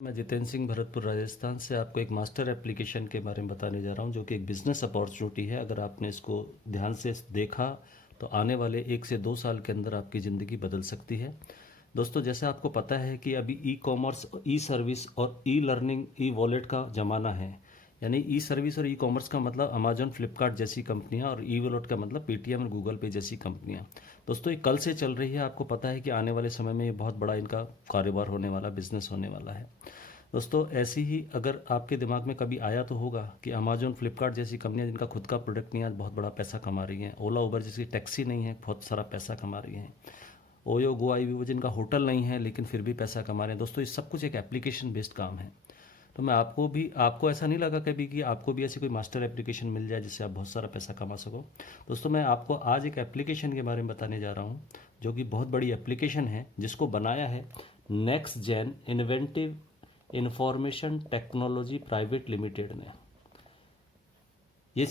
मैं जितेंद्र सिंह भरतपुर राजस्थान से आपको एक मास्टर एप्लीकेशन के बारे में बताने जा रहा हूं जो कि एक बिज़नेस अपॉर्चुनिटी है। अगर आपने इसको ध्यान से देखा तो आने वाले 1 से 2 साल के अंदर आपकी ज़िंदगी बदल सकती है। दोस्तों, जैसे आपको पता है कि अभी ई कॉमर्स, ई सर्विस और ई लर्निंग, ई वॉलेट का ज़माना है। यानी ई सर्विस और ई कॉमर्स का मतलब अमेजॉन, फ्लिपकार्ट जैसी कंपनियां, और ई वॉलेट का मतलब पेटीएम और गूगल पे जैसी कंपनियां। दोस्तों, ये कल से चल रही है। आपको पता है कि आने वाले समय में ये बहुत बड़ा इनका कारोबार होने वाला, बिजनेस होने वाला है। दोस्तों, ऐसी ही अगर आपके दिमाग में कभी आया तो होगा कि अमेजॉन, फ्लिपकार्ट जैसी कंपनियां जिनका खुद का प्रोडक्ट नहीं है, आज बहुत बड़ा पैसा कमा रही हैं। ओला, उबर जैसी टैक्सी नहीं है, बहुत सारा पैसा कमा रही हैं। ओयो, गोवा, वीवो जिनका होटल नहीं है लेकिन फिर भी पैसा कमा रहे हैं। दोस्तों, ये सब कुछ एक एप्लीकेशन बेस्ड काम है। तो मैं आपको ऐसा नहीं लगा कभी कि आपको भी ऐसी कोई मास्टर एप्लीकेशन मिल जाए जिससे आप बहुत सारा पैसा कमा सको। दोस्तों, मैं आपको आज एक एप्लीकेशन के बारे में बताने जा रहा हूँ जो कि बहुत बड़ी एप्लीकेशन है, जिसको बनाया है Next Gen Inventive Information Technology Private Limited ने। ये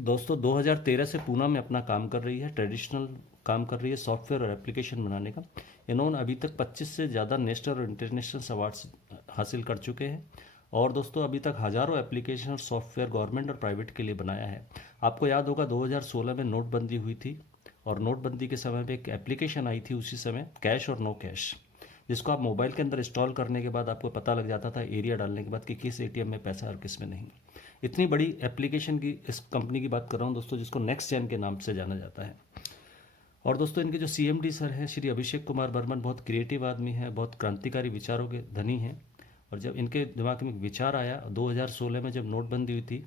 दोस्तों 2013 से पूना में अपना काम कर रही है, ट्रेडिशनल काम कर रही है सॉफ्टवेयर और एप्लीकेशन बनाने का। इन्होंने अभी तक 25 से ज़्यादा नेशनल और इंटरनेशनल अवार्ड्स हासिल कर चुके हैं। और दोस्तों, अभी तक हज़ारों एप्लीकेशन और सॉफ्टवेयर गवर्नमेंट और प्राइवेट के लिए बनाया है। आपको याद होगा 2016 में नोटबंदी हुई थी, और नोटबंदी के समय पे एक एप्लीकेशन आई थी उसी समय, कैश और नो कैश, जिसको आप मोबाइल के अंदर इंस्टॉल करने के बाद आपको पता लग जाता था एरिया डालने के बाद कि किस एटीएम में पैसा है और किस में नहीं। इतनी बड़ी एप्लीकेशन की इस कंपनी की बात कर रहा हूँ दोस्तों, जिसको नेक्स्ट जेन के नाम से जाना जाता है। और दोस्तों, इनके जो सीएमडी सर हैं श्री अभिषेक कुमार बर्मन, बहुत क्रिएटिव आदमी है, बहुत क्रांतिकारी विचारों के धनी हैं। और जब इनके दिमाग में एक विचार आया 2016 में, जब नोटबंदी हुई थी,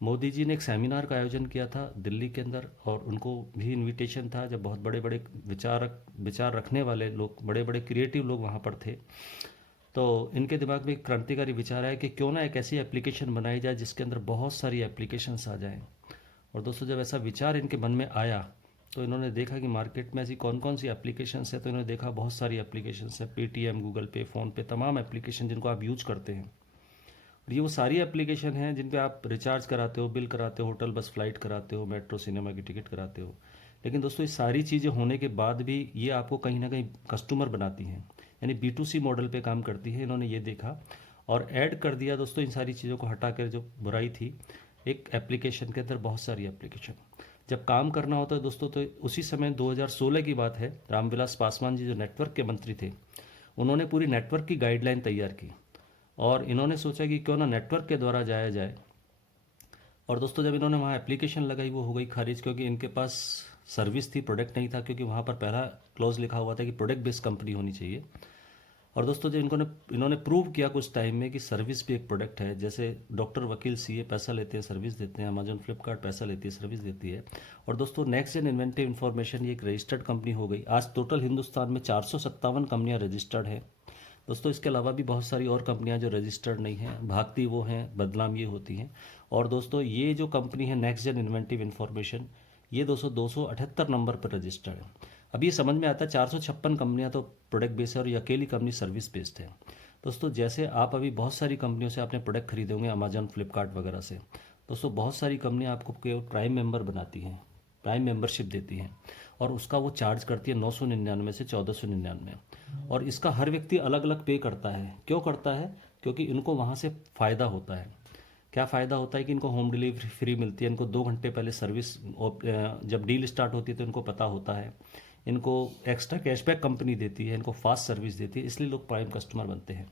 मोदी जी ने एक सेमिनार का आयोजन किया था दिल्ली के अंदर, और उनको भी इनविटेशन था। जब बहुत बड़े बड़े विचार रखने वाले लोग, बड़े बड़े क्रिएटिव लोग वहाँ पर थे, तो इनके दिमाग में एक क्रांतिकारी विचार आया कि क्यों ना एक ऐसी एप्लीकेशन बनाई जाए जिसके अंदर बहुत सारी एप्लीकेशंस आ जाएं। और दोस्तों, जब ऐसा विचार इनके मन में आया तो इन्होंने देखा कि मार्केट में ऐसी कौन कौन सी एप्लीकेशंस है। तो इन्होंने देखा बहुत सारी एप्लीकेशंस है, पेटीएम, गूगल पे, फ़ोनपे, तमाम एप्लीकेशन जिनको आप यूज करते हैं। और ये वो सारी एप्लीकेशन हैं जिन पे आप रिचार्ज कराते हो, बिल कराते हो, होटल, बस, फ्लाइट कराते हो, मेट्रो, सिनेमा की टिकट कराते हो। लेकिन दोस्तों, ये सारी चीज़ें होने के बाद भी ये आपको कहीं ना कहीं कस्टमर बनाती हैं, यानी B2C मॉडल पे काम करती है। इन्होंने ये देखा और ऐड कर दिया दोस्तों, इन सारी चीज़ों को हटा कर, जो बुराई थी, एक एप्लीकेशन के अंदर बहुत सारी एप्लीकेशन। जब काम करना होता है दोस्तों, तो उसी समय 2016 की बात है, रामविलास पासवान जी जो नेटवर्क के मंत्री थे, उन्होंने पूरी नेटवर्क की गाइडलाइन तैयार की, और इन्होंने सोचा कि क्यों ना नेटवर्क के द्वारा जाया जाए। और दोस्तों, जब इन्होंने वहाँ एप्लीकेशन लगाई, वो हो गई खारिज, क्योंकि इनके पास सर्विस थी, प्रोडक्ट नहीं था, क्योंकि वहाँ पर पहला क्लॉज लिखा हुआ था कि प्रोडक्ट बेस्ड कंपनी होनी चाहिए। और दोस्तों, जब इन्होंने प्रूव किया कुछ टाइम में कि सर्विस भी एक प्रोडक्ट है, जैसे डॉक्टर, वकील, सीए पैसा लेते हैं, सर्विस देते हैं, अमेजॉन, फ्लिपकार्ट पैसा लेती है, सर्विस देती है। और दोस्तों, नेक्स्ट जेन इन्वेंटिव इन्फॉर्मेशन ये एक रजिस्टर्ड कंपनी हो गई। आज टोटल हिंदुस्तान में 457 कंपनियां रजिस्टर्ड हैं दोस्तों। इसके अलावा भी बहुत सारी और कंपनियां जो रजिस्टर्ड नहीं हैं, भागती वो हैं, बदनाम ये होती हैं। और दोस्तों, ये जो कंपनी है नेक्स्ट जेन इन्वेंटिव इन्फॉर्मेशन, ये दोस्तों 278 नंबर पर रजिस्टर्ड है। अभी ये समझ में आता है, 456 कंपनियां तो प्रोडक्ट बेस्ड है और ये अकेली कंपनी सर्विस बेस्ड है। दोस्तों, जैसे आप अभी बहुत सारी कंपनियों से आपने प्रोडक्ट खरीदे होंगे, अमेजॉन, फ्लिपकार्ट वगैरह से। दोस्तों, बहुत सारी कंपनियां आपको केवल प्राइम मेंबर बनाती हैं, प्राइम मेंबरशिप देती हैं, और उसका वो चार्ज करती है 999 से 1499। और इसका हर व्यक्ति अलग अलग पे करता है। क्यों करता है? क्योंकि इनको वहाँ से फ़ायदा होता है। क्या फ़ायदा होता है कि इनको होम डिलीवरी फ्री मिलती है, इनको 2 घंटे पहले सर्विस, जब डील स्टार्ट होती है तो इनको पता होता है, इनको एक्स्ट्रा कैशबैक कंपनी देती है, इनको फास्ट सर्विस देती है, इसलिए लोग प्राइम कस्टमर बनते हैं।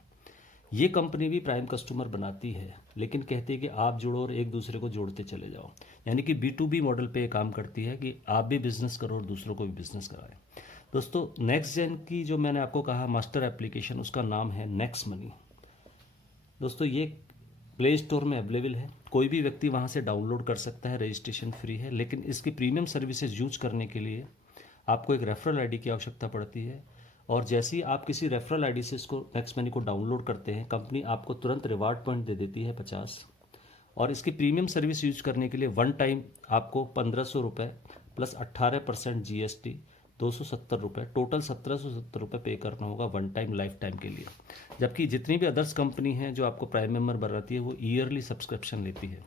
ये कंपनी भी प्राइम कस्टमर बनाती है, लेकिन कहती है कि आप जुड़ो और एक दूसरे को जोड़ते चले जाओ। यानी कि B2B मॉडल पे ये काम करती है कि आप भी बिजनेस करो और दूसरों को भी बिजनेस कराएं। दोस्तों, नेक्स्ट जेन की जो मैंने आपको कहा मास्टर एप्लीकेशन, उसका नाम है नेक्स्ट मनी। दोस्तों, ये प्ले स्टोर में अवेलेबल है, कोई भी व्यक्ति वहाँ से डाउनलोड कर सकता है, रजिस्ट्रेशन फ्री है। लेकिन इसकी प्रीमियम सर्विसेज यूज करने के लिए आपको एक रेफरल आईडी की आवश्यकता पड़ती है। और जैसे ही आप किसी रेफरल आईडी से इसको, नेक्स्ट मनी को डाउनलोड करते हैं, कंपनी आपको तुरंत रिवार्ड पॉइंट दे देती है 50। और इसकी प्रीमियम सर्विस यूज करने के लिए वन टाइम आपको 1500 रुपये प्लस 18% GST, 270 रुपये, टोटल 1770 रुपये पे करना होगा वन टाइम, लाइफ टाइम के लिए। जबकि जितनी भी अदर्स कंपनी हैं जो आपको प्राइम मेंबर बनाती है, वो ईयरली सब्सक्रिप्शन लेती है।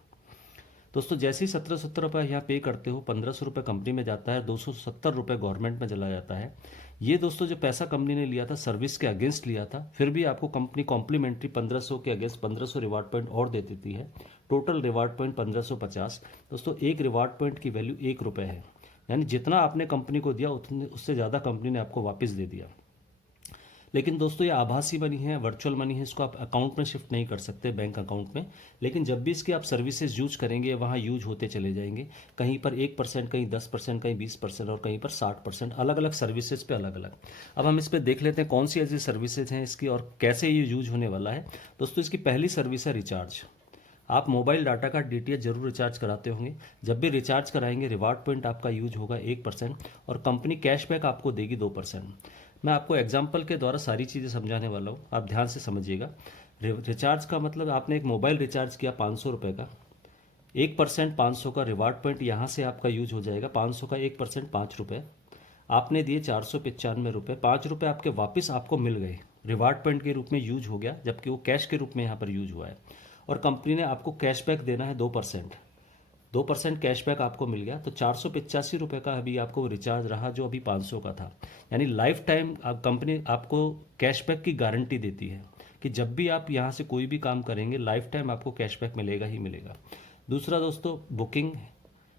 दोस्तों जैसे ही 1770 रुपये यहाँ पे करते हो, 1500 रुपये कंपनी में जाता है, 270 रुपये गवर्नमेंट में चला जाता है। ये दोस्तों जो पैसा कंपनी ने लिया था सर्विस के अगेंस्ट लिया था, फिर भी आपको कंपनी कॉम्प्लीमेंट्री 1500 के अगेंस्ट 1500 रिवार्ड पॉइंट और दे देती है। Total reward point 1550। दोस्तों एक रिवार्ड पॉइंट की वैल्यू 1 रुपये है, यानी जितना आपने कंपनी को दिया उतने उससे ज़्यादा कंपनी ने आपको वापस दे दिया। लेकिन दोस्तों ये आभासी मनी है, वर्चुअल मनी है, इसको आप अकाउंट में शिफ्ट नहीं कर सकते बैंक अकाउंट में। लेकिन जब भी इसकी आप सर्विसेज यूज करेंगे वहाँ यूज होते चले जाएंगे। कहीं पर 1%, कहीं 10%, कहीं 20% और कहीं पर 60%, अलग अलग सर्विसेज पे अलग अलग। अब हम इस पर देख लेते हैं कौन सी ऐसी सर्विसेज हैं इसकी और कैसे ये यूज होने वाला है। दोस्तों इसकी पहली सर्विस है रिचार्ज। आप मोबाइल डाटा का डीटीएच जरूर रिचार्ज कराते होंगे। जब भी रिचार्ज कराएंगे रिवार्ड पॉइंट आपका यूज होगा 1% और कंपनी कैशबैक आपको देगी 2%। मैं आपको एग्जाम्पल के द्वारा सारी चीज़ें समझाने वाला हूँ, आप ध्यान से समझिएगा। रिचार्ज का मतलब आपने एक मोबाइल रिचार्ज किया 500 रुपये का, 1% 500 का रिवार्ड पॉइंट यहाँ से आपका यूज हो जाएगा। 500 का 1% 5 रुपये, आपने दिए 495 रुपये, 5 रुपये आपके वापस आपको मिल गए, रिवार्ड पॉइंट के रूप में यूज हो गया, जबकि वो कैश के रूप में यहाँ पर यूज हुआ है। और कंपनी ने आपको कैशबैक देना है 2%, 2% कैशबैक आपको मिल गया। तो 485 रुपये का अभी आपको रिचार्ज रहा जो अभी 500 का था। यानी लाइफ टाइम कंपनी आपको कैशबैक की गारंटी देती है कि जब भी आप यहाँ से कोई भी काम करेंगे लाइफ टाइम आपको कैशबैक मिलेगा ही मिलेगा। दूसरा दोस्तों बुकिंग।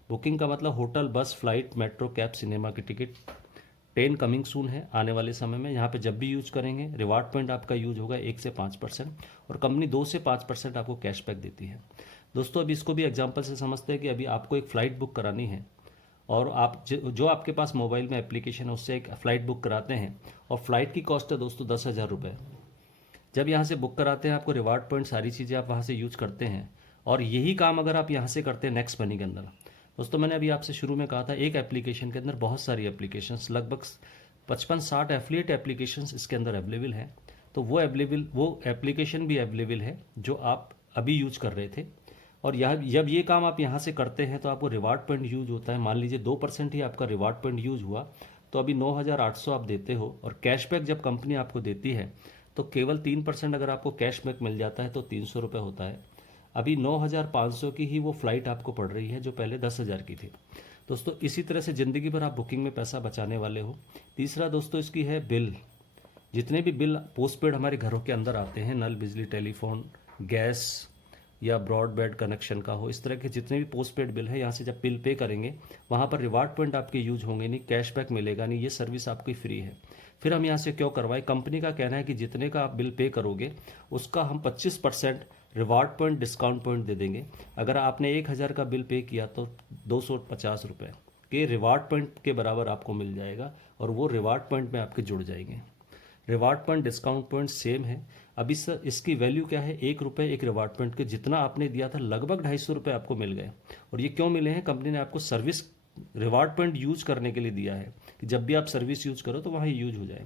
बुकिंग का मतलब होटल, बस, फ्लाइट, मेट्रो, कैब, सिनेमा की टिकट। ट्रेन कमिंग सून है आने वाले समय में। यहाँ पे जब भी यूज करेंगे रिवार्ड पॉइंट आपका यूज होगा 1 से 5% और कंपनी 2 से 5% आपको कैशबैक देती है। दोस्तों अभी इसको भी एग्जांपल से समझते हैं कि अभी आपको एक फ़्लाइट बुक करानी है और आप जो आपके पास मोबाइल में एप्लीकेशन है उससे एक फ़्लाइट बुक कराते हैं और फ्लाइट की कॉस्ट है दोस्तों 10,000 रुपये। जब यहाँ से बुक कराते हैं आपको रिवार्ड पॉइंट सारी चीज़ें आप वहाँ से यूज करते हैं और यही काम अगर आप यहाँ से करते हैं नेक्स्ट मनी के अंदर। दोस्तों मैंने अभी आपसे शुरू में कहा था एक एप्लीकेशन के अंदर बहुत सारी एप्लीकेशंस, लगभग 55-60 एफिलिएट एप्लीकेशंस इसके अंदर अवेलेबल हैं। तो वो एप्लीकेशन भी अवेलेबल है जो आप अभी यूज कर रहे थे। और यह जब ये काम आप यहाँ से करते हैं तो आपको रिवार्ड पॉइंट यूज होता है। मान लीजिए 2% ही आपका रिवार्ड पॉइंट यूज हुआ तो अभी 9,800 आप देते हो और कैशबैक जब कंपनी आपको देती है तो केवल 3% अगर आपको कैशबैक मिल जाता है तो 300 रुपये होता है। अभी 9,500 की ही वो फ्लाइट आपको पड़ रही है जो पहले 10,000 की थी। दोस्तों इसी तरह से ज़िंदगी भर आप बुकिंग में पैसा बचाने वाले हो। तीसरा दोस्तों इसकी है बिल। जितने भी बिल पोस्टपेड हमारे घरों के अंदर आते हैं, नल, बिजली, टेलीफोन, गैस या ब्रॉडबैंड कनेक्शन का हो, इस तरह के जितने भी पोस्टपेड बिल है यहाँ से जब बिल पे करेंगे वहाँ पर रिवार्ड पॉइंट आपके यूज होंगे नहीं, कैशबैक मिलेगा नहीं, ये सर्विस आपकी फ्री है। फिर हम यहाँ से क्यों करवाएं? कंपनी का कहना है कि जितने का आप बिल पे करोगे उसका हम 25% रिवार्ड पॉइंट डिस्काउंट पॉइंट दे देंगे। अगर आपने 1,000 का बिल पे किया तो 250 रुपये के रिवार्ड पॉइंट के बराबर आपको मिल जाएगा और वो रिवार्ड पॉइंट में आपके जुड़ जाएंगे। Reward point discount point same है। अभी सर इसकी वैल्यू क्या है? 1 रुपये एक रिवार्ड पॉइंट के, जितना आपने दिया था लगभग 250 रुपये आपको मिल गए। और ये क्यों मिले हैं? कंपनी ने आपको सर्विस रिवार्ड पॉइंट यूज करने के लिए दिया है कि जब भी आप सर्विस यूज करो तो वहाँ यूज हो जाए।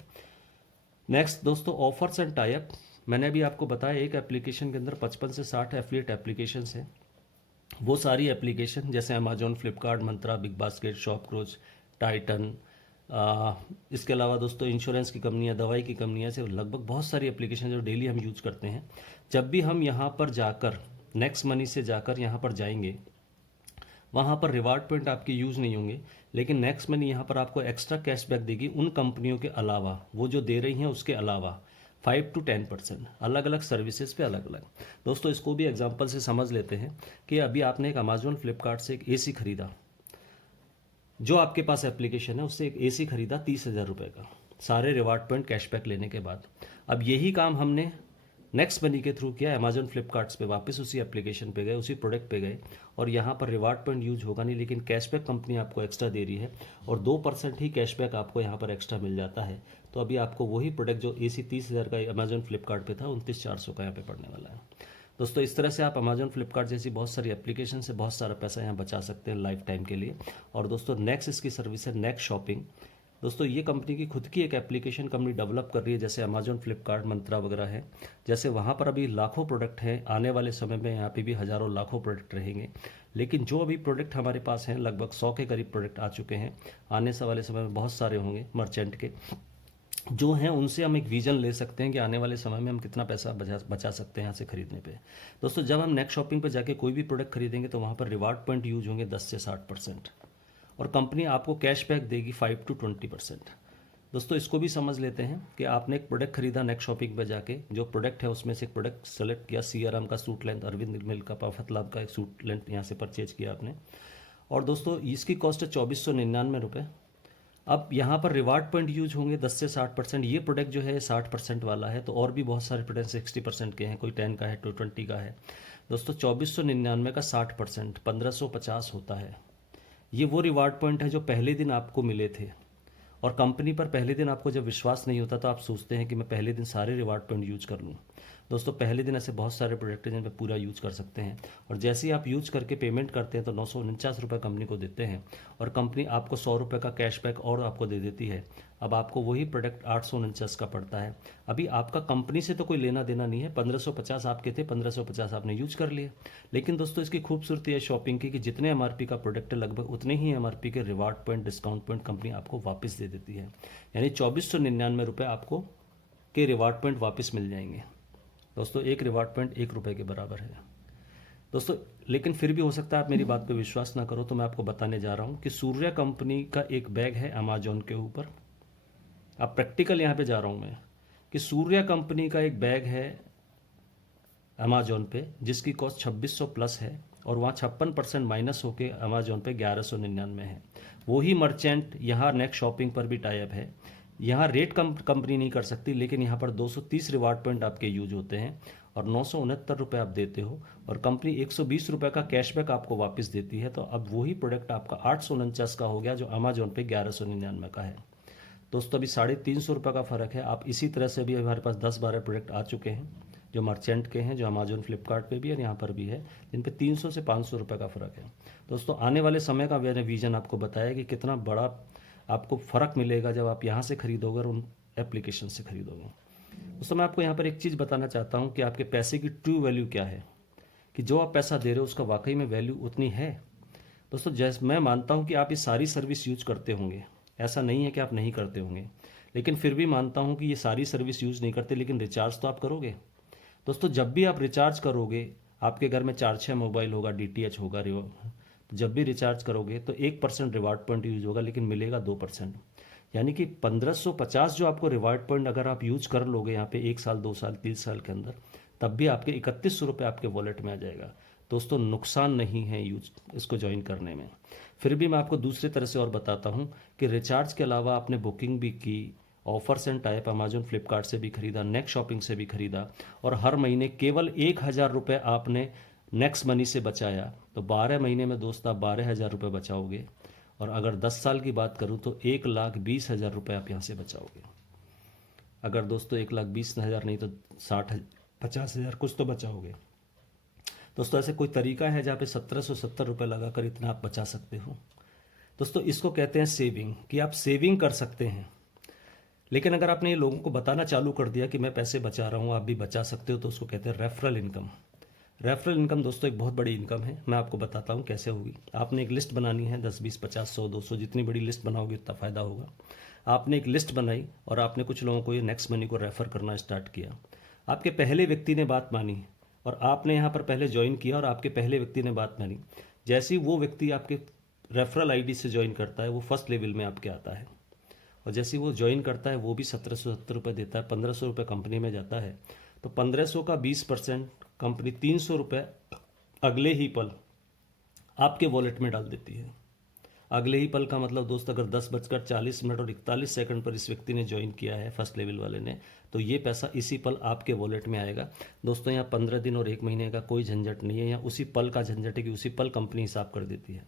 नेक्स्ट दोस्तों ऑफर्स एंड टाइप। मैंने अभी आपको बताया एक एप्लीकेशन के अंदर 55 से 60 एफिलिएट एप्लीकेशन हैं। वो सारी एप्लीकेशन जैसे अमेजोन, फ्लिपकार्ट, मंत्रा, बिग बास्केट, शॉपक्लूज, टाइटन, इसके अलावा दोस्तों इंश्योरेंस की कंपनियां, दवाई की कंपनियां से लगभग बहुत सारी एप्लीकेशन जो डेली हम यूज करते हैं। जब भी हम यहाँ पर जाकर नेक्स्ट मनी से जाकर यहाँ पर जाएंगे वहाँ पर रिवार्ड पॉइंट आपके यूज़ नहीं होंगे, लेकिन नेक्स्ट मनी यहाँ पर आपको एक्स्ट्रा कैशबैक देगी उन कंपनियों के अलावा, वो जो दे रही हैं उसके अलावा 5 to 10%, अलग अलग सर्विसेज पे अलग अलग। दोस्तों इसको भी एग्जांपल से समझ लेते हैं कि अभी आपने एक अमेजोन, फ्लिपकार्ट से एक एसी खरीदा, जो आपके पास एप्लीकेशन है उससे एक एसी खरीदा 30,000 रुपये का, सारे रिवार्ड पॉइंट कैशबैक लेने के बाद। अब यही काम हमने नेक्स्ट मनी के थ्रू किया, अमेजोन, फ्लिपकार्ट्स पे वापस उसी एप्लीकेशन पे गए, उसी प्रोडक्ट पे गए और यहाँ पर रिवार्ड पॉइंट यूज होगा नहीं, लेकिन कैशबैक कंपनी आपको एक्स्ट्रा दे रही है और 2% ही कैशबैक आपको यहाँ पर एक्स्ट्रा मिल जाता है। तो अभी आपको वही प्रोडक्ट जो एसी 30,000 का अमेजोन, फ्लिपकार्ट पे था 29,400 का यहाँ पे पड़ने वाला है। दोस्तों इस तरह से आप अमेजोन, फ्लिपकार्ट जैसी बहुत सारी एप्लीकेशन से बहुत सारा पैसा यहाँ बचा सकते हैं लाइफ टाइम के लिए। और दोस्तों नेक्स्ट इसकी सर्विस है नेक्स्ट शॉपिंग। दोस्तों ये कंपनी की खुद की एक एप्लीकेशन कंपनी डेवलप कर रही है, जैसे अमेजोन, फ्लिपकार्ट, मंत्रा वगैरह है। जैसे वहाँ पर अभी लाखों प्रोडक्ट हैं, आने वाले समय में यहाँ पे भी हज़ारों लाखों प्रोडक्ट रहेंगे, लेकिन जो अभी प्रोडक्ट हमारे पास हैं लगभग 100 के करीब प्रोडक्ट आ चुके हैं, आने से वाले समय में बहुत सारे होंगे मर्चेंट के। जो हैं उनसे हम एक विजन ले सकते हैं कि आने वाले समय में हम कितना पैसा बचा सकते हैं यहाँ से खरीदने पे। दोस्तों जब हम नेक्स्ट शॉपिंग पे जाके कोई भी प्रोडक्ट खरीदेंगे तो वहाँ पर रिवार्ड पॉइंट यूज होंगे 10 से 60%, और कंपनी आपको कैशबैक देगी 5 to 20%। दोस्तों इसको भी समझ लेते हैं कि आपने एक प्रोडक्ट खरीदा नेक्स्ट शॉपिंग पे जाके, जो प्रोडक्ट है उसमें से एक प्रोडक्ट सेलेक्ट किया, सीआरएम का सूट लेंथ, अरविंद मिल का परफत लाभ का एक सूट लेंथ यहाँ से परचेज किया आपने, और दोस्तों इसकी कॉस्ट है 2499 रुपये। अब यहाँ पर रिवार्ड पॉइंट यूज होंगे 10 से 60%। ये प्रोडक्ट जो है 60% वाला है, तो और भी बहुत सारे प्रोडक्ट 60% के हैं, कोई 10 का है, 20 का है। दोस्तों 2499 का 60% 1550 होता है। ये वो रिवार्ड पॉइंट है जो पहले दिन आपको मिले थे, और कंपनी पर पहले दिन आपको जब विश्वास नहीं होता तो आप सोचते हैं कि मैं पहले दिन सारे रिवार्ड पॉइंट यूज कर लूँ। दोस्तों पहले दिन ऐसे बहुत सारे प्रोडक्ट हैं जिन पर पूरा यूज कर सकते हैं, और जैसे ही आप यूज करके पेमेंट करते हैं तो 949 रुपये कंपनी को देते हैं, और कंपनी आपको 100 रुपये का कैशबैक और आपको दे देती है। अब आपको वही प्रोडक्ट 849 का पड़ता है। अभी आपका कंपनी से तो कोई लेना देना नहीं है, 1550 आपके थे, 1550 आपने यूज कर लिए। लेकिन दोस्तों इसकी खूबसूरती है शॉपिंग की कि जितने एमआरपी का प्रोडक्ट है लगभग उतने ही एमआरपी के reward point, discount point company आपको वापस दे देती है। यानी 2499 रुपये आपको के रिवार्ड पॉइंट वापस मिल जाएंगे। दोस्तों एक रिवार्ड पॉइंट 1 रुपये के बराबर है दोस्तों। लेकिन फिर भी हो सकता है आप मेरी बात पे विश्वास ना करो, तो मैं आपको बताने जा रहा हूँ कि सूर्या कंपनी का एक बैग है अमेजोन के ऊपर। अब प्रैक्टिकल यहाँ पे जा रहा हूँ मैं कि सूर्या कंपनी का एक बैग है अमेजोन पे जिसकी कॉस्ट 2600 प्लस है, और वहाँ 56% माइनस होके अमेजोन पे 1199 है। वही मर्चेंट यहाँ नेक्स्ट शॉपिंग पर भी टाई अप है। यहाँ रेट कंपनी नहीं कर सकती, लेकिन यहाँ पर 230 रिवार्ड पॉइंट आपके यूज होते हैं, और 969 रुपये आप देते हो, और कंपनी 120 रुपये का कैशबैक आपको वापस देती है। तो अब वही प्रोडक्ट आपका 849 का हो गया जो अमेजोन पे 1199 का है। दोस्तों अभी 350 रुपये का फ़र्क है। आप इसी तरह से भी हमारे पास 10-12 प्रोडक्ट आ चुके हैं जो मर्चेंट के हैं, जो अमेजोन फ्लिपकार्ट पे भी और यहाँ पर भी है, जिन पे 300 से 500 रुपये का फ़र्क है। दोस्तों आने वाले समय का मैंने विजन आपको बताया कि कितना बड़ा आपको फ़र्क मिलेगा जब आप यहाँ से खरीदोगे और उन एप्लीकेशन से खरीदोगे। दोस्तों मैं आपको यहाँ पर एक चीज़ बताना चाहता हूँ कि आपके पैसे की ट्रू वैल्यू क्या है, कि जो आप पैसा दे रहे हो उसका वाकई में वैल्यू उतनी है। दोस्तों जैसे मैं मानता हूँ कि आप ये सारी सर्विस यूज करते होंगे, ऐसा नहीं है कि आप नहीं करते होंगे, लेकिन फिर भी मानता हूँ कि ये सारी सर्विस यूज़ नहीं करते, लेकिन रिचार्ज तो आप करोगे। दोस्तों जब भी आप रिचार्ज करोगे, आपके घर में 4-6 मोबाइल होगा, डीटीएच होगा, तो जब भी रिचार्ज करोगे तो 1% रिवार्ड पॉइंट यूज होगा, लेकिन मिलेगा 2%। यानी कि 1550 जो आपको रिवार्ड पॉइंट अगर आप यूज कर लोगे यहाँ पे 1 साल, 2 साल, 3 साल के अंदर, तब भी आपके 3100 रुपये आपके वॉलेट में आ जाएगा। दोस्तों नुकसान नहीं है यूज इसको ज्वाइन करने में। फिर भी मैं आपको दूसरी तरह से और बताता हूँ कि रिचार्ज के अलावा आपने बुकिंग भी की, offers and type Amazon Flipkart से भी खरीदा, नेक्स्ट शॉपिंग से भी खरीदा, और हर महीने केवल 1000 रुपये आपने नेक्स्ट मनी से बचाया, तो 12 महीने में दोस्त आप 12,000 रुपये बचाओगे। और अगर 10 साल की बात करूँ तो 1,20,000 रुपये आप यहाँ से बचाओगे। अगर दोस्तों 1,20,000 नहीं तो 60-50,000 कुछ तो बचाओगे। दोस्तों ऐसे कोई तरीका है जहाँ पे 1770 रुपये लगाकर इतना आप बचा सकते हो? दोस्तों इसको कहते हैं सेविंग, कि आप सेविंग कर सकते हैं। लेकिन अगर आपने ये लोगों को बताना चालू कर दिया कि मैं पैसे बचा रहा हूँ, आप भी बचा सकते हो, तो उसको कहते हैं रेफरल इनकम। रेफरल इनकम दोस्तों एक बहुत बड़ी इनकम है। मैं आपको बताता हूँ कैसे होगी। आपने एक लिस्ट बनानी है, 10, 20, 50, 100, 200, जितनी बड़ी लिस्ट बनाओगे उतना फ़ायदा होगा। आपने एक लिस्ट बनाई और आपने कुछ लोगों को ये नेक्स्ट मनी को रेफ़र करना स्टार्ट किया। आपके पहले व्यक्ति ने बात मानी और आपने यहाँ पर पहले ज्वाइन किया, और आपके पहले व्यक्ति ने बात मानी। जैसे ही वो व्यक्ति आपके रेफरल आईडी से ज्वाइन करता है, वो फर्स्ट लेवल में आपके आता है, और जैसे ही वो ज्वाइन करता है वो भी 1770 रुपये देता है, 1500 रुपये कंपनी में जाता है। तो 1500 का 20% कंपनी 300 रुपये अगले ही पल आपके वॉलेट में डाल देती है। अगले ही पल का मतलब दोस्त, अगर 10:40 और 41 सेकंड पर इस व्यक्ति ने ज्वाइन किया है, फर्स्ट लेवल वाले ने, तो ये पैसा इसी पल आपके वॉलेट में आएगा। दोस्तों यहाँ 15 दिन और 1 महीने का कोई झंझट नहीं है, यहाँ उसी पल का झंझट है कि उसी पल कंपनी हिसाब कर देती है।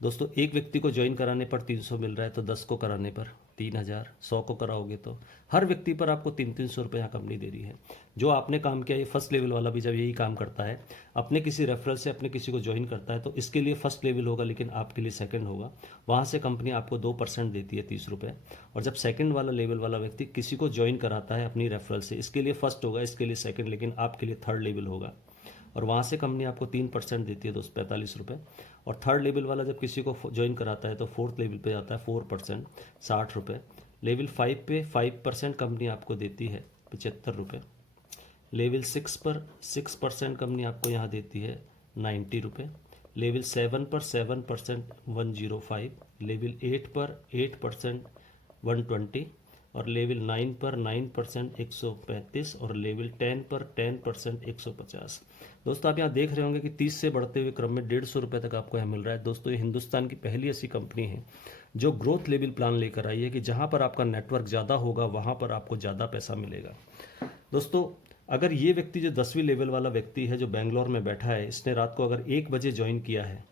दोस्तों एक व्यक्ति को ज्वाइन कराने पर 300 मिल रहा है, तो 10 को कराने पर 3000, 100 को कराओगे तो हर व्यक्ति पर आपको 300-300 रुपये यहाँ कंपनी दे रही है। जो आपने काम किया, ये फर्स्ट लेवल वाला भी जब यही काम करता है, अपने किसी रेफरल से अपने किसी को ज्वाइन करता है, तो इसके लिए फर्स्ट लेवल होगा, लेकिन आपके लिए सेकंड होगा। वहाँ से कंपनी आपको 2% देती है, 30 रुपये। और जब सेकंड वाला लेवल वाला व्यक्ति किसी को ज्वाइन कराता है अपनी रेफरल से, इसके लिए फर्स्ट होगा, इसके लिए सेकंड, लेकिन आपके लिए थर्ड लेवल होगा। और वहाँ से कंपनी आपको 3% देती है दोस्त, 45 रुपये। और थर्ड लेवल वाला जब किसी को ज्वाइन कराता है तो फोर्थ लेवल पे जाता है 4%, 60 रुपये। लेवल 5 पे 5% कंपनी आपको देती है 75 रुपये। लेवल 6 पर 6% कंपनी आपको यहाँ देती है 90 रुपये। लेवल 7 पर 7% 105। लेवल 8 पर 8% 120 और लेवल 9 पर 9% 135 और लेवल 10 पर 10% 150। दोस्तों आप यहाँ देख रहे होंगे कि 30 से बढ़ते हुए क्रम में 150 रुपये तक आपको यहाँ मिल रहा है। दोस्तों ये हिंदुस्तान की पहली ऐसी कंपनी है जो ग्रोथ लेवल प्लान लेकर आई है कि जहाँ पर आपका नेटवर्क ज़्यादा होगा वहाँ पर आपको ज़्यादा पैसा मिलेगा। दोस्तों अगर ये व्यक्ति जो 10वीं लेवल वाला व्यक्ति है जो बेंगलोर में बैठा है, इसने रात को अगर 1 बजे ज्वाइन किया है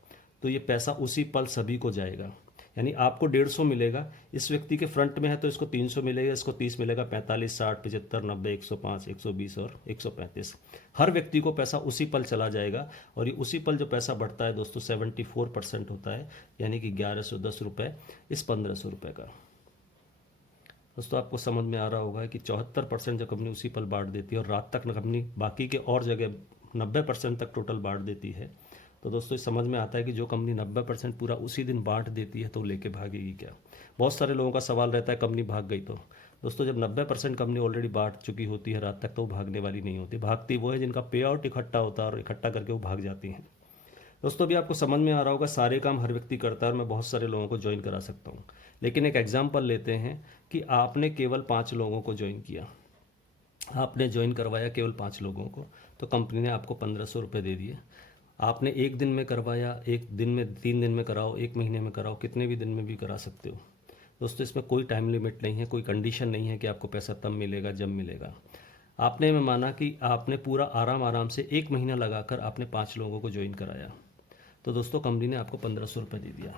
तो ये पैसा उसी पल सभी को जाएगा, यानी आपको 150 मिलेगा। इस व्यक्ति के फ्रंट में है तो इसको 300 मिलेगा, इसको 30 मिलेगा, 45, 60, 75, 90, 105, 120 और 135। हर व्यक्ति को पैसा उसी पल चला जाएगा और ये उसी पल जो पैसा बढ़ता है दोस्तों 74% होता है, यानी कि 1110 रुपये इस 1500 रुपये का। दोस्तों आपको समझ में आ रहा होगा कि 74% जो कंपनी उसी पल बांट देती है और रात तक कंपनी बाकी के और जगह 90% तक टोटल बांट देती है। तो दोस्तों समझ में आता है कि जो कंपनी 90% पूरा उसी दिन बांट देती है तो लेके भागेगी क्या। बहुत सारे लोगों का सवाल रहता है कंपनी भाग गई तो। दोस्तों जब 90% कंपनी ऑलरेडी बांट चुकी होती है रात तक तो वो भागने वाली नहीं होती। भागती वो है जिनका पे आउट इकट्ठा होता है और इकट्ठा करके वो भाग जाती हैं। दोस्तों अभी आपको समझ में आ रहा होगा सारे काम हर व्यक्ति करता है और मैं बहुत सारे लोगों को ज्वाइन करा सकता हूँ, लेकिन एक एग्जाम्पल लेते हैं कि आपने केवल 5 लोगों को ज्वाइन किया, आपने ज्वाइन करवाया केवल 5 लोगों को, तो कंपनी ने आपको 1500 रुपये दे दिए। आपने 1 दिन में करवाया, 1 दिन में, 3 दिन में कराओ, 1 महीने में कराओ, कितने भी दिन में भी करा सकते हो। दोस्तों इसमें कोई टाइम लिमिट नहीं है, कोई कंडीशन नहीं है कि आपको पैसा तब मिलेगा जब मिलेगा। आपने मैं माना कि आपने पूरा आराम से 1 महीना लगाकर आपने 5 लोगों को ज्वाइन कराया, तो दोस्तों कंपनी ने आपको 1500 रुपये दे दिया।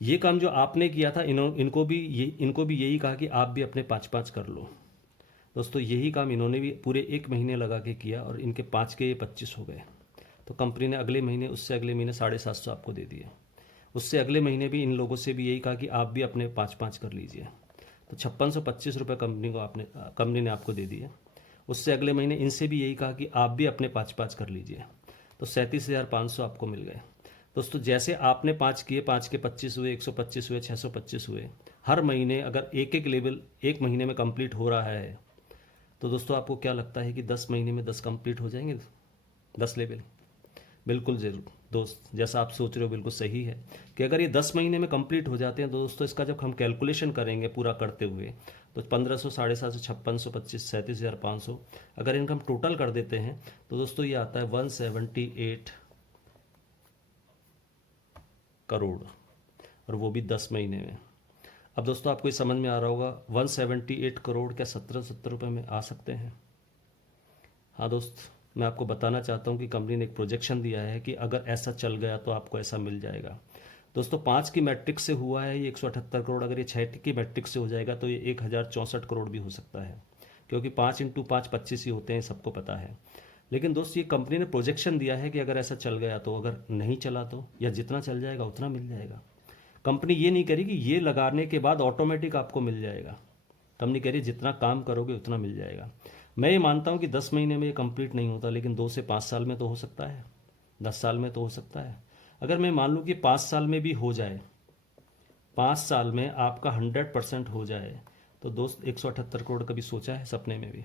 ये काम जो आपने किया था इनको भी यही कहा कि आप भी अपने 5-5 कर लो। दोस्तों यही काम इन्होंने भी पूरे 1 महीने लगा के किया और इनके 5 के ये 25 हो गए। तो कंपनी ने अगले महीने, उससे अगले महीने 750 आपको दे दिए। उससे अगले महीने भी इन लोगों से भी यही कहा कि आप भी अपने 5-5 कर लीजिए। तो 5625 रुपये कंपनी ने आपको दे दिए। उससे अगले महीने इनसे भी यही कहा कि आप भी अपने 5-5 कर लीजिए, तो 37,500 आपको मिल गए। दोस्तों जैसे आपने 5 किए, 5 के 25 हुए, 125 हुए, 625 हुए। हर महीने अगर एक एक लेवल 1 महीने में कंप्लीट हो रहा है तो दोस्तों आपको क्या लगता है कि 10 महीने में 10 कंप्लीट हो जाएंगे 10 लेवल? बिल्कुल ज़रूर दोस्त, जैसा आप सोच रहे हो बिल्कुल सही है कि अगर ये 10 महीने में कंप्लीट हो जाते हैं तो दोस्तों इसका जब हम कैलकुलेशन करेंगे पूरा करते हुए तो 1500, 750, 5625, 37,500 अगर इनकम टोटल कर देते हैं तो दोस्तों ये आता है 178 करोड़, और वो भी 10 महीने में। अब दोस्तों आपको ये समझ में आ रहा होगा 178 करोड़ क्या 17 रुपये में आ सकते हैं? हाँ दोस्त, मैं आपको बताना चाहता हूँ कि कंपनी ने एक प्रोजेक्शन दिया है कि अगर ऐसा चल गया तो आपको ऐसा मिल जाएगा। दोस्तों 5 की मैट्रिक से हुआ है ये 178 करोड़, अगर ये 6 की मैट्रिक से हो जाएगा तो ये 1064 करोड़ भी हो सकता है, क्योंकि 5 × 5 25 ही होते हैं, सबको पता है। लेकिन दोस्त ये कंपनी ने प्रोजेक्शन दिया है कि अगर ऐसा चल गया तो, अगर नहीं चला तो, या जितना चल जाएगा उतना मिल जाएगा। कंपनी ये नहीं करेगी ये लगाने के बाद ऑटोमेटिक आपको मिल जाएगा। कंपनी कह रही है जितना काम करोगे उतना मिल जाएगा। मैं ये मानता हूँ कि 10 महीने में ये कंप्लीट नहीं होता, लेकिन 2 से 5 साल में तो हो सकता है, 10 साल में तो हो सकता है। अगर मैं मान लूँ कि 5 साल में भी हो जाए, 5 साल में आपका 100% हो जाए, तो दोस्त 178 करोड़ कभी सोचा है सपने में भी?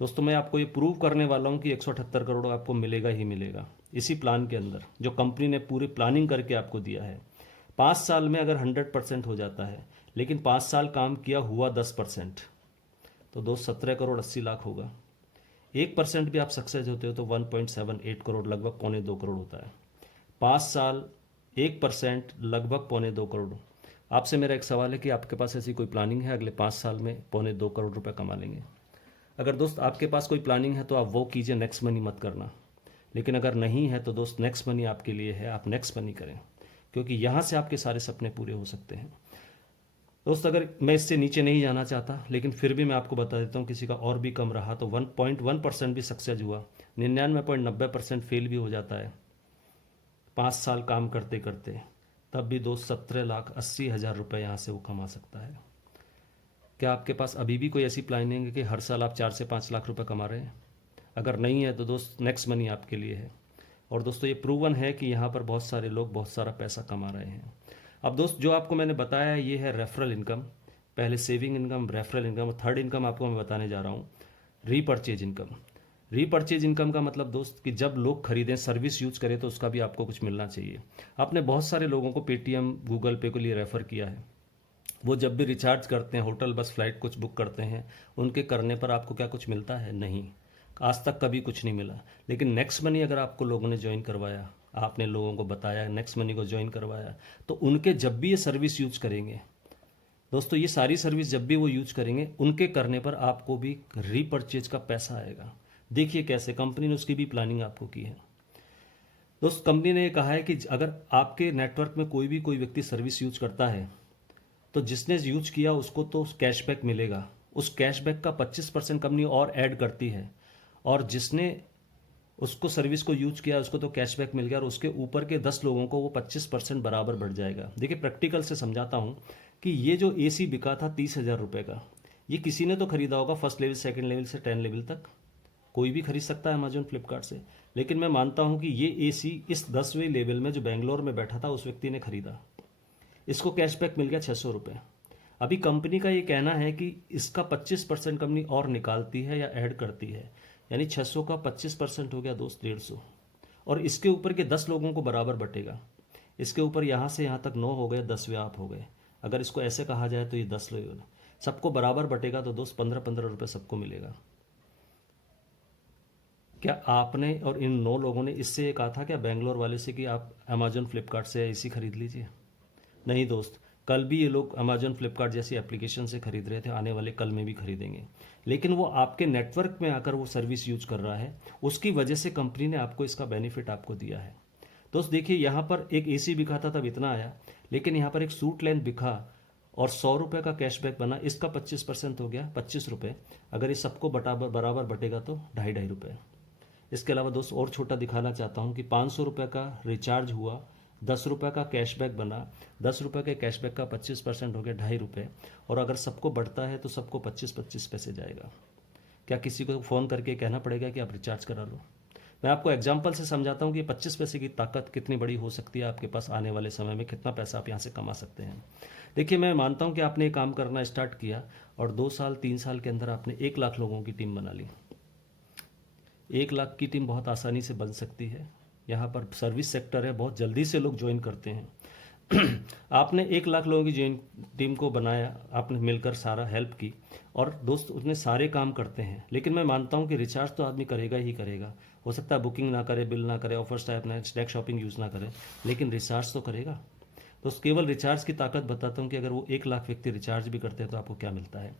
दोस्तों मैं आपको ये प्रूव करने वाला हूँ कि 178 करोड़ आपको मिलेगा ही मिलेगा इसी प्लान के अंदर, जो कंपनी ने पूरी प्लानिंग करके आपको दिया है। 5 साल में अगर 100% हो जाता है, लेकिन 5 साल काम किया हुआ 10%, तो दोस्त 17 करोड़ 80 लाख होगा। 1% भी आप सक्सेस होते हो तो 1.78 करोड़, लगभग 1.25 करोड़ होता है। 5 साल 1% लगभग 1.25 करोड़। आपसे मेरा एक सवाल है कि आपके पास ऐसी कोई प्लानिंग है अगले 5 साल में 1.25 करोड़ रुपए कमा लेंगे? अगर दोस्त आपके पास कोई प्लानिंग है तो आप वो कीजिए, नेक्स्ट मनी मत करना। लेकिन अगर नहीं है तो दोस्त नेक्स्ट मनी आपके लिए है, आप नेक्स्ट मनी करें, क्योंकि यहाँ से आपके सारे सपने पूरे हो सकते हैं। दोस्त अगर मैं इससे नीचे नहीं जाना चाहता, लेकिन फिर भी मैं आपको बता देता हूँ किसी का और भी कम रहा तो 1.1% भी सक्सेस हुआ, 99.90% फेल भी हो जाता है 5 साल काम करते करते, तब भी दोस्त 17,80,000 रुपये यहाँ से वो कमा सकता है। क्या आपके पास अभी भी कोई ऐसी प्लानिंग है कि हर साल आप 4 से 5 लाख रुपए कमा रहे हैं? अगर नहीं है तो दोस्त नेक्स्ट मनी आपके लिए है। और दोस्तों ये प्रूवन है कि यहाँ पर बहुत सारे लोग बहुत सारा पैसा कमा रहे हैं। अब दोस्त जो आपको मैंने बताया ये है रेफरल इनकम। पहले saving income, referral income, third income आपको मैं बताने जा रहा हूँ रीपर्चेज इनकम। रीपर्चेज इनकम का मतलब दोस्त कि जब लोग खरीदें, सर्विस यूज करें तो उसका भी आपको कुछ मिलना चाहिए। आपने बहुत सारे लोगों को पेटीएम, गूगल पे के लिए रेफ़र किया है। वो जब भी रिचार्ज करते हैं, होटल, बस, फ्लाइट कुछ बुक करते हैं, उनके करने पर आपको क्या कुछ मिलता है? नहीं, आज तक कभी कुछ नहीं मिला। लेकिन नेक्स्ट मनी अगर आपको लोगों ने ज्वाइन करवाया, आपने लोगों को बताया, नेक्स्ट मनी को ज्वाइन करवाया, तो उनके जब भी ये सर्विस यूज करेंगे दोस्तों, ये सारी सर्विस जब भी वो यूज करेंगे, उनके करने पर आपको भी रीपर्चेज का पैसा आएगा। देखिए कैसे कंपनी ने उसकी भी प्लानिंग आपको की है। दोस्त कंपनी ने ये कहा है कि अगर आपके नेटवर्क में कोई व्यक्ति सर्विस यूज करता है, तो जिसने यूज किया उसको तो कैशबैक मिलेगा। उस कैशबैक का 25% कंपनी और ऐड करती है, और जिसने उसको सर्विस को यूज किया उसको तो कैशबैक मिल गया, और उसके ऊपर के 10 लोगों को वो 25% बराबर बढ़ जाएगा। देखिए प्रैक्टिकल से समझाता हूँ कि ये जो एसी बिका था 30,000 रुपये का, ये किसी ने तो खरीदा होगा फर्स्ट लेवल, सेकंड लेवल से 10 लेवल तक, कोई भी खरीद सकता है अमेजोन, फ्लिपकार्ट से। लेकिन मैं मानता हूँ कि ये एसी इस 10वें लेवल में जो बेंगलोर में बैठा था उस व्यक्ति ने खरीदा, इसको कैशबैक मिल गया 600 रुपये। अभी कंपनी का ये कहना है कि इसका 25% कंपनी और निकालती है या ऐड करती है, यानी 600 का 25% हो गया दोस्त 150, और इसके ऊपर के 10 लोगों को बराबर बटेगा। इसके ऊपर यहाँ से यहाँ तक 9 हो गए, 10वें आप हो गए। अगर इसको ऐसे कहा जाए तो ये 10 लोग सबको बराबर बटेगा, तो दोस्त 15-15 रुपये सबको मिलेगा। क्या आपने और इन 9 लोगों ने इससे ये कहा था क्या बेंगलोर वाले से कि आप अमेजोन, फ्लिपकार्ट से एसी खरीद लीजिए? नहीं दोस्त, कल भी ये लोग अमेजोन, फ्लिपकार्ट जैसी एप्लीकेशन से खरीद रहे थे, आने वाले कल में भी खरीदेंगे। लेकिन वो आपके नेटवर्क में आकर वो सर्विस यूज कर रहा है, उसकी वजह से कंपनी ने आपको इसका बेनिफिट आपको दिया है। दोस्त देखिए, यहाँ पर एक एसी बिका था तब इतना आया, लेकिन यहाँ पर एक सूट लेंथ बिका और 100 रुपये का कैशबैक बना, इसका 25% हो गया 25 रुपये। अगर इस सबको बराबर बटेगा तो 2.5 रुपये। इसके अलावा दोस्त और छोटा दिखाना चाहता हूँ कि 500 रुपये का रिचार्ज हुआ, 10 रुपये का कैशबैक बना, 10 रुपये के कैशबैक का 25% हो गया 2.5 रुपये, और अगर सबको बढ़ता है तो सबको 25-25 पैसे जाएगा। क्या किसी को फ़ोन करके कहना पड़ेगा कि आप रिचार्ज करा लो? मैं आपको एग्जाम्पल से समझाता हूँ कि 25 पैसे की ताकत कितनी बड़ी हो सकती है आपके पास आने वाले समय में, कितना पैसा आप यहाँ से कमा सकते हैं। देखिए मैं मानता हूँ कि आपने ये काम करना स्टार्ट किया और 2 साल 3 साल के अंदर आपने 1 लाख लोगों की टीम बना ली। 1 लाख की टीम बहुत आसानी से बन सकती है। यहाँ पर सर्विस सेक्टर है, बहुत जल्दी से लोग ज्वाइन करते हैं। आपने 1 लाख लोगों की ज्वाइन टीम को बनाया, आपने मिलकर सारा हेल्प की, और दोस्त उसने सारे काम करते हैं। लेकिन मैं मानता हूँ कि रिचार्ज तो आदमी करेगा ही करेगा। हो सकता है बुकिंग ना करे, बिल ना करे, ऑफर्स टाइप ना, स्टैक शॉपिंग यूज़ ना करे, लेकिन रिचार्ज तो करेगा। तो केवल रिचार्ज की ताकत बताता हूँ कि अगर वो 1 लाख व्यक्ति रिचार्ज भी करते हैं तो आपको क्या मिलता है।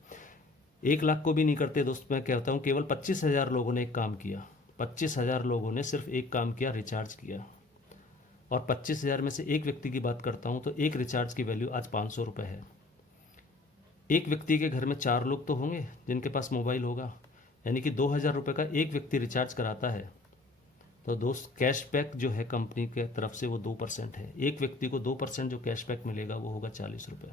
1 लाख को भी नहीं करते दोस्त, मैं कहता हूँ केवल 25,000 लोगों ने एक काम किया, 25,000 लोगों ने सिर्फ एक काम किया, रिचार्ज किया। और 25,000 में से एक व्यक्ति की बात करता हूँ तो एक रिचार्ज की वैल्यू आज 500 रुपये है। एक व्यक्ति के घर में 4 लोग तो होंगे जिनके पास मोबाइल होगा, यानी कि 2,000 रुपये का एक व्यक्ति रिचार्ज कराता है। तो दोस्त कैशबैक जो है कंपनी के तरफ से वो 2% है। एक व्यक्ति को 2% जो कैशबैक मिलेगा वो होगा 40 रुपये।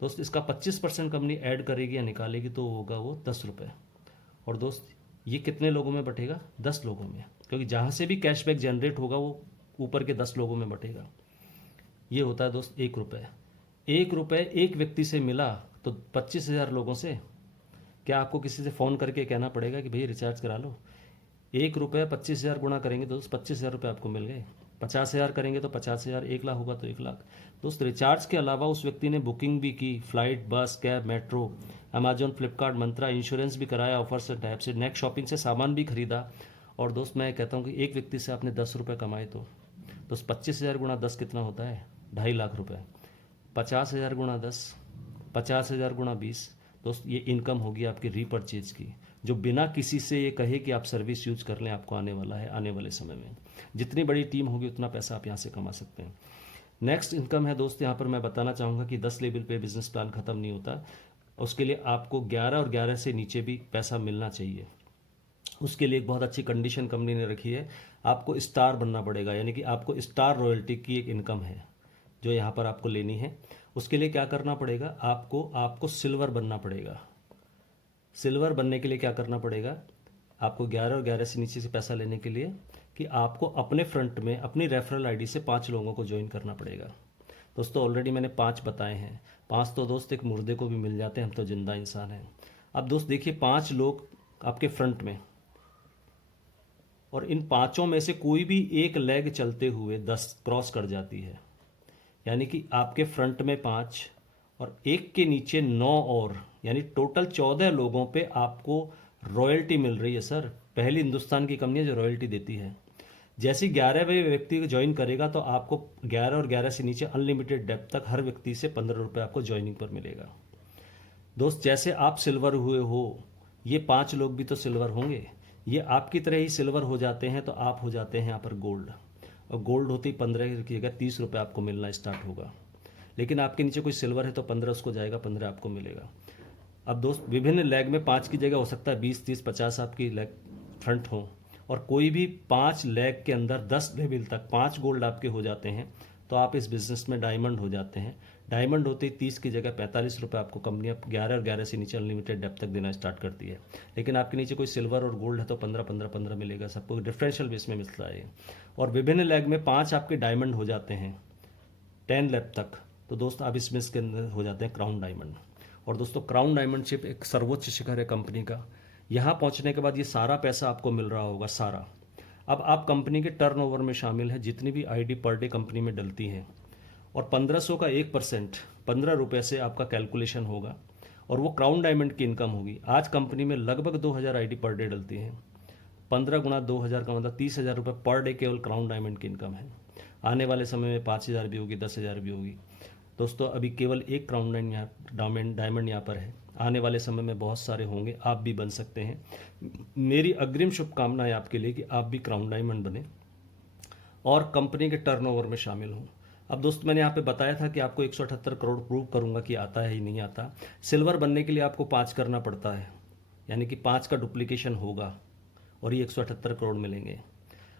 दोस्त इसका 25% कंपनी ऐड करेगी या निकालेगी तो होगा वो 10 रुपये। और दोस्त ये कितने लोगों में बटेगा? 10 लोगों में, क्योंकि जहाँ से भी कैशबैक जनरेट होगा वो ऊपर के 10 लोगों में बटेगा। ये होता है दोस्त 1 रुपये। 1 रुपये एक व्यक्ति से मिला तो 25,000 लोगों से, क्या आपको किसी से फ़ोन करके कहना पड़ेगा कि भैया रिचार्ज करा लो? 1 रुपये 25,000 गुणा करेंगे तो दोस्त 25,000 रुपये आपको मिल गए। 50,000 करेंगे तो 50,000, 1 लाख होगा तो 1 लाख। दोस्त रिचार्ज के अलावा उस व्यक्ति ने बुकिंग भी की, फ्लाइट, बस, कैब, मेट्रो, अमेजॉन, फ्लिपकार्ट, मंत्रा, इंश्योरेंस भी कराया, ऑफर्स से टैब से, नेक्स्ट शॉपिंग से सामान भी खरीदा। और दोस्त मैं कहता हूँ कि एक व्यक्ति से आपने 10 रुपये कमाए तो दोस्त 25,000 गुणा 10 कितना होता है? 2.5 लाख रुपये। 50,000 गुणा 10, 50,000 गुणा 20, दोस्त ये इनकम होगी आपकी रीपर्चेज की, जो बिना किसी से ये कहे कि आप सर्विस यूज कर लें आपको आने वाला है। आने वाले समय में जितनी बड़ी टीम होगी उतना पैसा आप यहाँ से कमा सकते हैं। नेक्स्ट इनकम है दोस्त, यहाँ पर मैं बताना चाहूँगा कि 10 लेवल पे बिजनेस प्लान ख़त्म नहीं होता, उसके लिए आपको 11 और 11 से नीचे भी पैसा मिलना चाहिए। उसके लिए एक बहुत अच्छी कंडीशन कंपनी ने रखी है, आपको स्टार बनना पड़ेगा, यानी कि आपको स्टार रॉयल्टी की एक इनकम है जो यहाँ पर आपको लेनी है। उसके लिए क्या करना पड़ेगा? आपको सिल्वर बनना पड़ेगा। सिल्वर बनने के लिए क्या करना पड़ेगा? आपको 11 और 11 से नीचे से पैसा लेने के लिए कि आपको अपने फ्रंट में अपनी रेफरल आईडी से 5 लोगों को ज्वाइन करना पड़ेगा। दोस्तों ऑलरेडी मैंने 5 बताए हैं। 5 तो दोस्त एक मुर्दे को भी मिल जाते हैं, हम तो जिंदा इंसान हैं। अब दोस्त देखिए 5 लोग आपके फ्रंट में, और इन पांचों में से कोई भी एक लेग चलते हुए 10 क्रॉस कर जाती है, यानी कि आपके फ्रंट में 5 और एक के नीचे 9 और, यानी टोटल 14 लोगों पे आपको रॉयल्टी मिल रही है सर। पहली हिंदुस्तान की कंपनी है जो रॉयल्टी देती है। जैसे 11वें व्यक्ति को ज्वाइन करेगा तो आपको 11 और 11 से नीचे अनलिमिटेड डेप्थ तक हर व्यक्ति से 15 रुपये आपको ज्वाइनिंग पर मिलेगा। दोस्त जैसे आप सिल्वर हुए हो, ये 5 लोग भी तो सिल्वर होंगे। ये आपकी तरह ही सिल्वर हो जाते हैं तो आप हो जाते हैं यहाँ पर गोल्ड, और गोल्ड होते ही 15 की जगह 30 रुपये आपको मिलना स्टार्ट होगा। लेकिन आपके नीचे कोई सिल्वर है तो 15 उसको जाएगा, 15 आपको मिलेगा। अब दोस्त विभिन्न लेग में 5 की जगह हो सकता है 20, 30, 50 आपकी लेग फ्रंट हो, और कोई भी 5 लेग के अंदर 10 लेवल तक 5 गोल्ड आपके हो जाते हैं तो आप इस बिज़नेस में डायमंड हो जाते हैं। डायमंड होते ही 30 की जगह 45 रुपये आपको कंपनी 11 और 11 से नीचे अनलिमिटेड डेप्थ तक देना स्टार्ट करती है। लेकिन आपके नीचे कोई सिल्वर और गोल्ड है तो 15 15 15 मिलेगा, सबको डिफरेंशियल बेस में मिलता है। और विभिन्न लेग में 5 आपके डायमंड हो जाते हैं 10 लेग तक, तो दोस्त आप इसमें इसके अंदर हो जाते हैं क्राउन डायमंड। और दोस्तों क्राउन डायमंडशिप एक सर्वोच्च शिखर है कंपनी का। यहाँ पहुँचने के बाद ये सारा पैसा आपको मिल रहा होगा सारा। अब आप कंपनी के टर्नओवर में शामिल है, जितनी भी आईडी पर डे कंपनी में डलती हैं, और 1500 का 1% 15 रुपये से आपका कैलकुलेशन होगा, और वो क्राउन डायमंड की इनकम होगी। आज कंपनी में लगभग 2000 आईडी पर डे डलती हैं। 15 गुना 2000 का मतलब 30,000 रुपये पर डे केवल क्राउन डायमंड की इनकम है। आने वाले समय में 5000 भी होगी, 10,000 भी होगी। दोस्तों अभी केवल एक क्राउन डायमंड यहाँ पर है, आने वाले समय में बहुत सारे होंगे, आप भी बन सकते हैं। मेरी अग्रिम शुभकामनाएं आपके लिए कि आप भी क्राउन डायमंड बने और कंपनी के टर्नओवर में शामिल हों। अब दोस्त मैंने यहाँ पे बताया था कि आपको 178 करोड़ प्रूव करूँगा कि आता है ही नहीं आता। सिल्वर बनने के लिए आपको 5 करना पड़ता है, यानी कि 5 का डुप्लीकेशन होगा और ये 178 करोड़ मिलेंगे।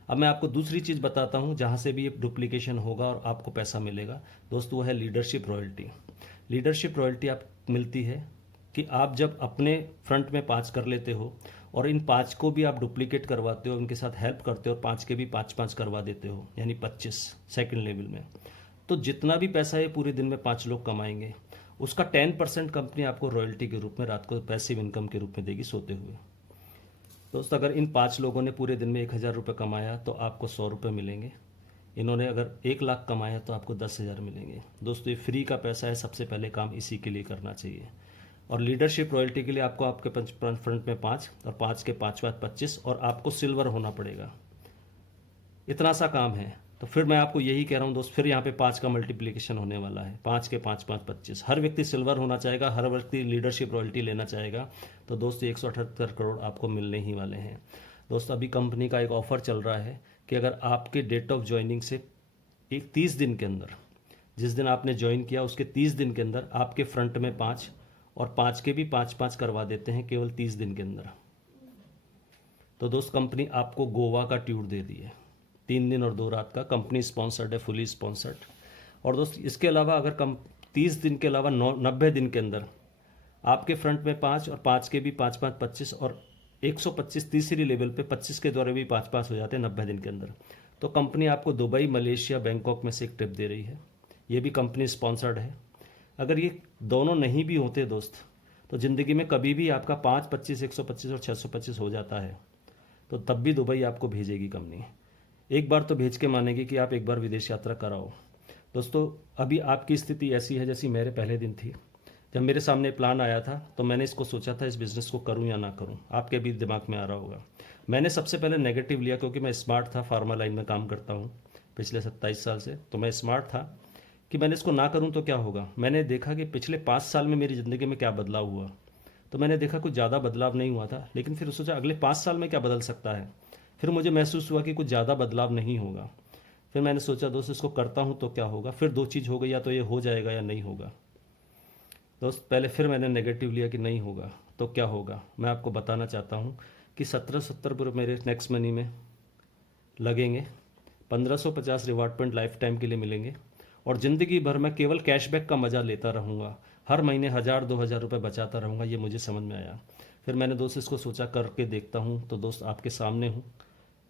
अब मैं आपको दूसरी चीज़ बताता हूँ जहाँ से भी ये डुप्लीकेशन होगा और आपको पैसा मिलेगा दोस्त, वो है लीडरशिप रॉयल्टी। लीडरशिप रॉयल्टी आप मिलती है कि आप जब अपने फ्रंट में 5 कर लेते हो और इन 5 को भी आप डुप्लीकेट करवाते हो, उनके साथ हेल्प करते हो और 5 के भी 5-5 करवा देते हो, यानी 25 सेकेंड लेवल में, तो जितना भी पैसा ये पूरे दिन में 5 लोग कमाएंगे उसका 10% कंपनी आपको रॉयल्टी के रूप में रात को पैसिव इनकम के रूप में देगी सोते हुए। दोस्तों अगर इन 5 लोगों ने पूरे दिन में 1000 रुपये कमाया तो आपको 100 रुपये मिलेंगे। इन्होंने अगर 1 लाख कमाया तो आपको 10,000 मिलेंगे। दोस्तों ये फ्री का पैसा है, सबसे पहले काम इसी के लिए करना चाहिए। और लीडरशिप रॉयल्टी के लिए आपको आपके फ्रंट में 5 और 5 के 5 बाद 25, और आपको सिल्वर होना पड़ेगा। इतना सा काम है। तो फिर मैं आपको यही कह रहा हूँ दोस्त, फिर यहाँ पे 5 का मल्टीप्लिकेशन होने वाला है, 5 के 5 5 25। हर व्यक्ति सिल्वर होना चाहेगा, हर व्यक्ति लीडरशिप रॉयल्टी लेना चाहेगा, तो दोस्त 178 करोड़ आपको मिलने ही वाले हैं। दोस्त अभी कंपनी का एक ऑफ़र चल रहा है कि अगर आपके डेट ऑफ ज्वाइनिंग से 30 दिन के अंदर, जिस दिन आपने ज्वाइन किया उसके 30 दिन के अंदर आपके फ्रंट में 5 और 5 के भी 5-5 करवा देते हैं केवल 30 दिन के अंदर, तो दोस्त कंपनी आपको गोवा का टूर दे दी है, 3 दिन और 2 रात का। कंपनी स्पॉन्सर्ड है, फुली स्पॉन्सर्ड। और दोस्त इसके अलावा अगर 30 दिन के अलावा 90 दिन के अंदर आपके फ्रंट में 5 और 5 के भी 5-5 25 और 125 तीसरी लेवल पे 25 के द्वारा भी 5-5 हो जाते हैं 90 दिन के अंदर, तो कंपनी आपको दुबई, मलेशिया, बैंकॉक में से एक ट्रिप दे रही है। ये भी कंपनी स्पॉन्सर्ड है। अगर ये दोनों नहीं भी होते दोस्त, तो ज़िंदगी में कभी भी आपका 5, 25, 125 और 625 हो जाता है, तो तब भी दुबई आपको भेजेगी कंपनी। एक बार तो भेज के मानेगी कि आप एक बार विदेश यात्रा कराओ। दोस्तों अभी आपकी स्थिति ऐसी है जैसी मेरे पहले दिन थी। जब मेरे सामने प्लान आया था तो मैंने इसको सोचा था इस बिज़नेस को करूं या ना करूं, आपके भी दिमाग में आ रहा होगा। मैंने सबसे पहले नेगेटिव लिया क्योंकि मैं स्मार्ट था, फार्मा लाइन में काम करता हूं पिछले 27 साल से, तो मैं स्मार्ट था कि मैंने इसको ना करूं तो क्या होगा। मैंने देखा कि पिछले 5 साल में मेरी ज़िंदगी में क्या बदलाव हुआ, तो मैंने देखा कुछ ज़्यादा बदलाव नहीं हुआ था, लेकिन फिर सोचा अगले 5 साल में क्या बदल सकता है। फिर मुझे महसूस हुआ कि कुछ ज़्यादा बदलाव नहीं होगा। फिर मैंने सोचा दोस्त इसको करता हूँ तो क्या होगा। फिर 2 चीज़ हो गई, या तो ये हो जाएगा या नहीं होगा। दोस्त पहले फिर मैंने नेगेटिव लिया कि नहीं होगा तो क्या होगा। मैं आपको बताना चाहता हूँ कि 1770 रुपये मेरे नेक्स्ट मनी में लगेंगे, 1550 रिवार्ड पॉइंट लाइफ टाइम के लिए मिलेंगे, और ज़िंदगी भर मैं केवल कैशबैक का मज़ा लेता रहूँगा। हर महीने 1000-2000 रुपये बचाता रहूँगा। ये मुझे समझ में आया। फिर मैंने दोस्त इसको सोचा करके देखता हूँ, तो दोस्त आपके सामने हूँ,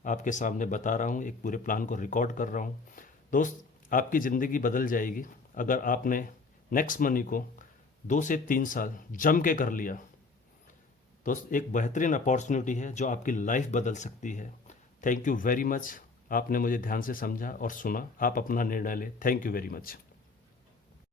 आपके सामने बता रहा हूँ, एक पूरे प्लान को रिकॉर्ड कर रहा हूँ। दोस्त आपकी ज़िंदगी बदल जाएगी अगर आपने नेक्स्ट मनी को 2 से 3 साल जम के कर लिया तो एक बेहतरीन अपॉर्चुनिटी है जो आपकी लाइफ बदल सकती है। थैंक यू वेरी मच, आपने मुझे ध्यान से समझा और सुना। आप अपना निर्णय लें। Thank you very much.